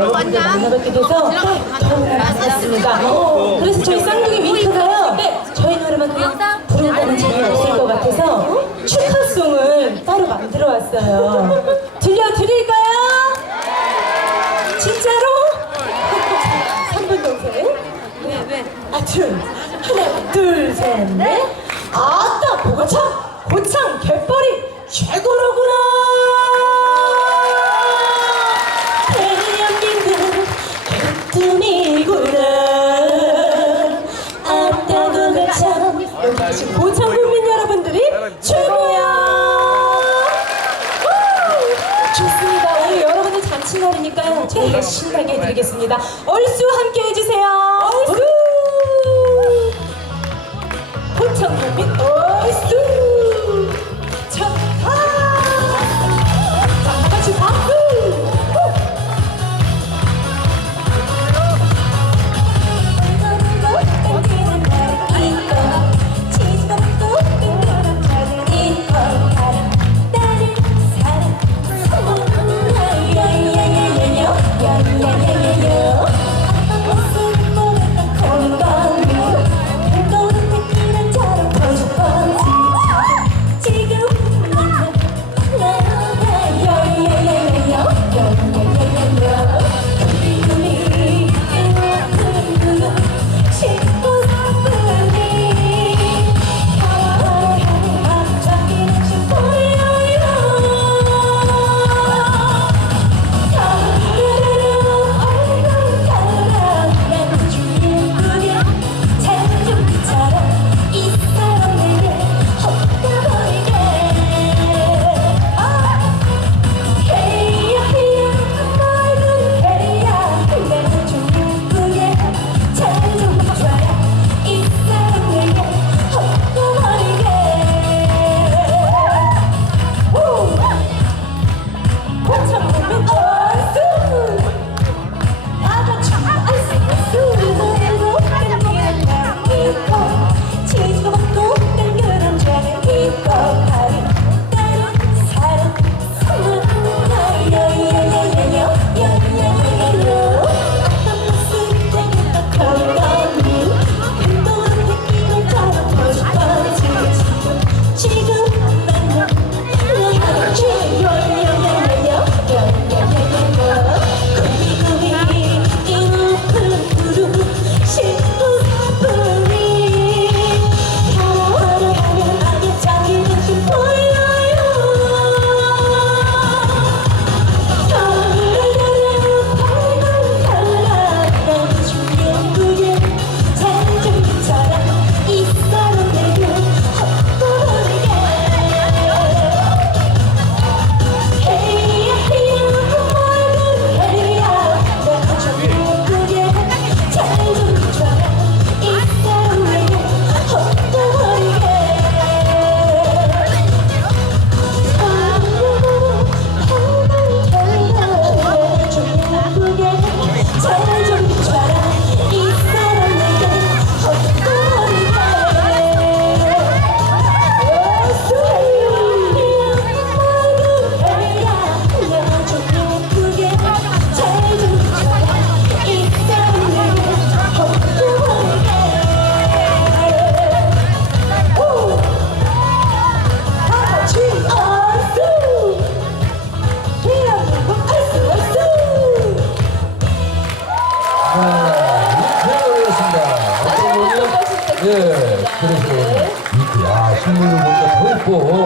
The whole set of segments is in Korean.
여러분들 만나뵙게 돼서 너무나 반갑습니다. 그래서 저희 쌍둥이 윙크가요, 저희 노래만 그냥 부른다는 재미없을 것 같아서 축하송을 따로 만들어 왔어요. 들려드릴까요? 진짜로? 3분 동생. 네, 네. 아, 둘. 하나, 둘, 셋, 넷. 아따, 보가 참, 고창, 갯벌이 최고로구나. 잔치날이니까요. 저희가 신나게 해드리겠습니다. 얼쑤 함께 해주세요. 얼쑤! 고창국민 얼쑤!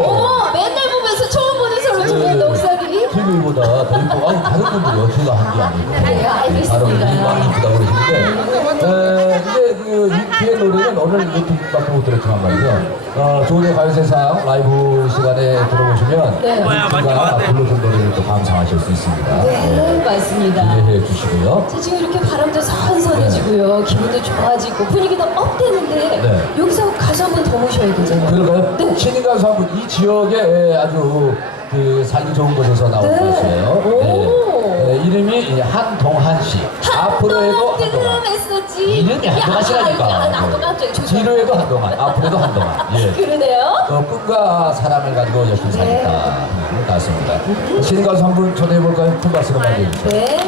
더 예뻐. 어머 맨날 보면서 처음 보는 서로 정말 녹색이 TV보다 더 예뻐. 아니 다른 분들이요. 제가 한 게 아니고. 네, 알겠습니다. 많이 이쁘다. 에, 근데 그 유키의 노래는 오늘 유튜브밖에 못 들었지만 말이죠. 어, 조은의 가요 세상 라이브 시간에 들어보시면 네. 유키가 불러준 노래를 또 감상하실 수 있습니다. 네 맞습니다 기대해 주시고요. 자, 지금 이렇게 바람도 선선해지고요 기분도 좋아지고 분위기도 업되는데 네. 여기서 가수 한 분 더 모셔야 되잖아요 그럴까요? 네. 신인 가수 한 분, 이 지역에 아주 그 살기 좋은 곳에서 나온 네. 가수예요. 오. 네, 이름이 한동한 씨. 앞으로 해도 한 동안. 메시지. 이름이 한동한 씨라니까. 야, 나도 갑자기 조심. 뒤로 해도 한 동안, 앞으로 해도 한 동안. 예. 그러네요. 어, 꿈과 사랑을 가지고 열심히 사겠다. 음, 같습니다. 신인 가수 한분 초대해 볼까요? 큰 박수로 맞이해 주세요. 네.